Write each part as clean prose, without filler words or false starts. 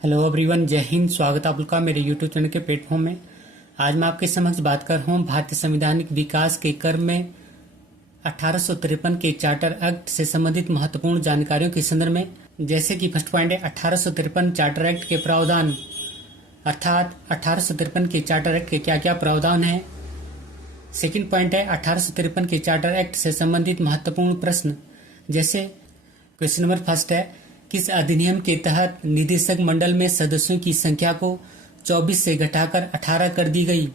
Hello everyone, जय हिंद। स्वागत है आपका मेरे यूट्यूब चैनल के प्लेटफॉर्म में। आज मैं आपके समक्ष बात कर रहा हूँ भारतीय संवैधानिक विकास के क्रम में 1853 के चार्टर एक्ट से संबंधित महत्वपूर्ण जानकारियों के संदर्भ में। जैसे कि फर्स्ट पॉइंट है 1853 चार्टर एक्ट के प्रावधान, अर्थात 1853 के चार्टर एक्ट के क्या क्या प्रावधान है। सेकंड पॉइंट है 1853 के चार्टर एक्ट से संबंधित महत्वपूर्ण प्रश्न। जैसे क्वेश्चन नंबर फर्स्ट है, किस अधिनियम के तहत निदेशक मंडल में सदस्यों की संख्या को 24 से घटाकर 18 कर दी गई।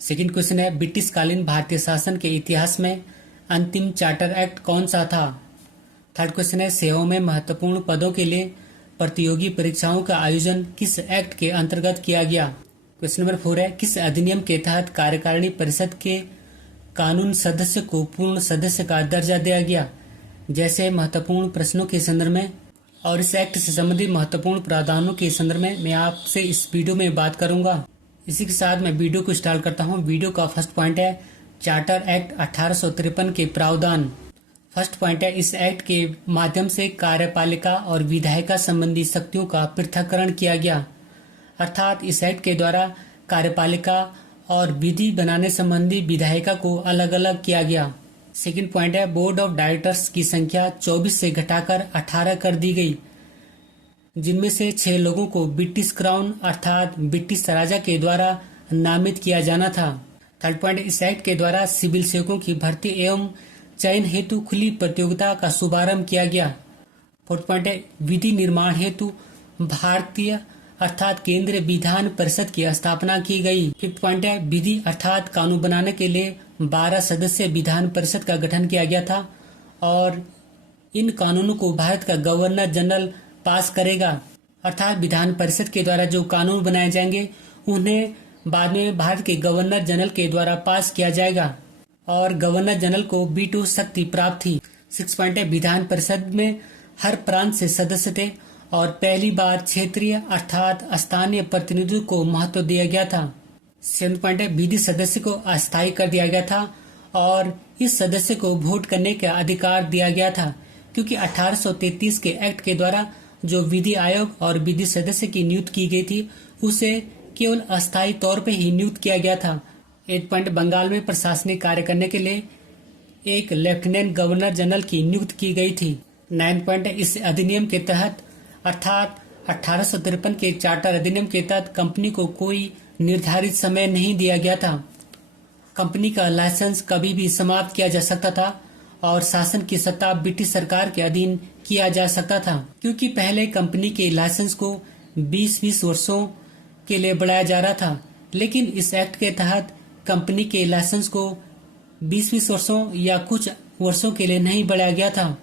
सेकंड क्वेश्चन है, ब्रिटिश कालीन भारतीय शासन के इतिहास में अंतिम चार्टर एक्ट कौन सा था। थर्ड क्वेश्चन है, सेवाओं में महत्वपूर्ण पदों के लिए प्रतियोगी परीक्षाओं का आयोजन किस एक्ट के अंतर्गत किया गया। क्वेश्चन नंबर 4 है, किस अधिनियम के तहत कार्यकारिणी परिषद के कानून सदस्य को पूर्ण सदस्य का दर्जा दिया गया। जैसे महत्वपूर्ण प्रश्नों के संदर्भ में और इस एक्ट से संबंधित महत्वपूर्ण प्रावधानों के संदर्भ में मैं आपसे इस वीडियो में बात करूंगा। इसी के साथ मैं वीडियो को स्टार्ट करता हूं। वीडियो का फर्स्ट पॉइंट है चार्टर एक्ट 1853 के प्रावधान। फर्स्ट पॉइंट है, इस एक्ट के माध्यम से कार्यपालिका और विधायिका संबंधी शक्तियों का पृथक्करण किया गया, अर्थात इस एक्ट के द्वारा कार्यपालिका और विधि बनाने संबंधी विधायिका को अलग अलग किया गया। सेकंड पॉइंट है, बोर्ड ऑफ डायरेक्टर्स की संख्या 24 से घटाकर 18 कर दी गई, जिनमें से 6 लोगों को ब्रिटिश क्राउन अर्थात ब्रिटिश राजा के द्वारा नामित किया जाना था। थर्ड पॉइंट, इस एक्ट के द्वारा सिविल सेवकों की भर्ती एवं चयन हेतु खुली प्रतियोगिता का शुभारंभ किया गया। फोर्थ पॉइंट है, विधि निर्माण हेतु भारतीय अर्थात केंद्रीय विधान परिषद की स्थापना की गई। फिफ्थ पॉइंट है, विधि अर्थात कानून बनाने के लिए 12 सदस्य विधान परिषद का गठन किया गया था और इन कानूनों को भारत का गवर्नर जनरल पास करेगा, अर्थात विधान परिषद के द्वारा जो कानून बनाए जाएंगे उन्हें बाद में भारत के गवर्नर जनरल के द्वारा पास किया जाएगा और गवर्नर जनरल को वीटो शक्ति प्राप्त थी। 6 पॉइंट है, विधान परिषद में हर प्रांत से सदस्य थे और पहली बार क्षेत्रीय अर्थात स्थानीय प्रतिनिधियों को महत्व दिया गया था। 7 पॉइंट है, विधि सदस्य को अस्थायी कर दिया गया था और इस सदस्य को वोट करने का अधिकार दिया गया था, क्योंकि 1833 के एक्ट के द्वारा जो विधि आयोग और विधि सदस्य की नियुक्ति की गई थी उसे केवल अस्थायी तौर पर ही नियुक्त किया गया था। 8 पॉइंट, बंगाल में प्रशासनिक कार्य करने के लिए एक लेफ्टिनेंट गवर्नर जनरल की नियुक्ति की गई थी। 9 पॉइंट, इस अधिनियम के तहत अर्थात 1853 के चार्टर अधिनियम के तहत कंपनी को कोई निर्धारित समय नहीं दिया गया था। कंपनी का लाइसेंस कभी भी समाप्त किया जा सकता था और शासन की सत्ता ब्रिटिश सरकार के अधीन किया जा सकता था, क्योंकि पहले कंपनी के लाइसेंस को 20-20 वर्षों के लिए बढ़ाया जा रहा था, लेकिन इस एक्ट के तहत कंपनी के लाइसेंस को 20-20 वर्षों या कुछ वर्षों के लिए नहीं बढ़ाया गया था।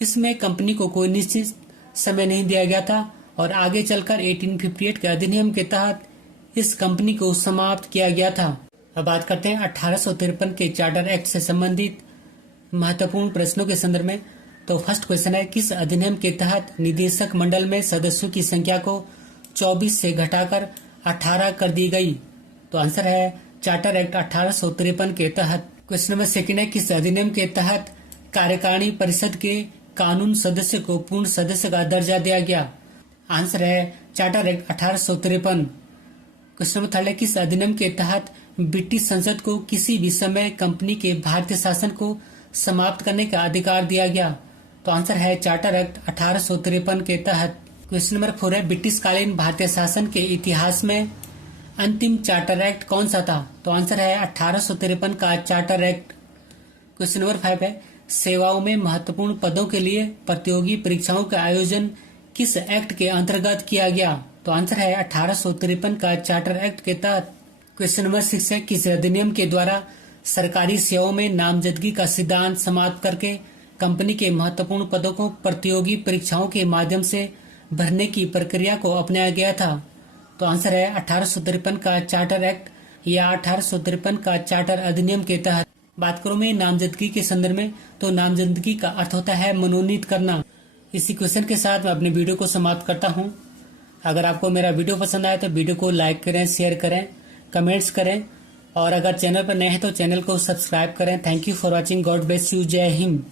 इसमें कंपनी को कोई निश्चित समय नहीं दिया गया था और आगे चलकर 1858 के अधिनियम के तहत इस कंपनी को समाप्त किया गया था। अब बात करते हैं 1853 के चार्टर एक्ट से संबंधित महत्वपूर्ण प्रश्नों के संदर्भ में। तो फर्स्ट क्वेश्चन है, किस अधिनियम के तहत निदेशक मंडल में सदस्यों की संख्या को 24 से घटाकर 18 कर दी गई। तो आंसर है चार्टर एक्ट 1853 के तहत। क्वेश्चन नंबर सेकंड है, किस अधिनियम के तहत कार्यकारिणी परिषद के कानून सदस्य को पूर्ण सदस्य का दर्जा दिया गया। आंसर है charter act 1853। Question number third है, किस अधिनियम के तहत ब्रिटिश संसद को किसी भी समय कंपनी के भारतीय शासन को समाप्त करने का अधिकार दिया गया। तो आंसर है चार्टर एक्ट 1853 के तहत। क्वेश्चन नंबर 4 है, ब्रिटिश कालीन भारतीय शासन के इतिहास में अंतिम चार्टर एक्ट कौन सा था। तो आंसर है 1853 का चार्टर एक्ट। क्वेश्चन नंबर 5 है, सेवाओं में महत्वपूर्ण पदों के लिए प्रतियोगी परीक्षाओं का आयोजन किस एक्ट के अंतर्गत किया गया। तो आंसर है 1853 का चार्टर एक्ट के तहत। क्वेश्चन नंबर 6 है, किस अधिनियम के द्वारा सरकारी सेवाओं में नामजदगी का सिद्धांत समाप्त करके कंपनी के महत्वपूर्ण पदों को प्रतियोगी परीक्षाओं के माध्यम से भरने की प्रक्रिया को अपनाया गया था। तो आंसर है 1853 का चार्टर एक्ट या 1853 का चार्टर अधिनियम के तहत। बात करूं मैं नामजदगी के संदर्भ में, तो नामजदगी का अर्थ होता है मनोनीत करना। इसी क्वेश्चन के साथ मैं अपने वीडियो को समाप्त करता हूं। अगर आपको मेरा वीडियो पसंद आए तो वीडियो को लाइक करें, शेयर करें, कमेंट्स करें और अगर चैनल पर नए हैं तो चैनल को सब्सक्राइब करें। Thank you for watching. God bless you. जय हिंद।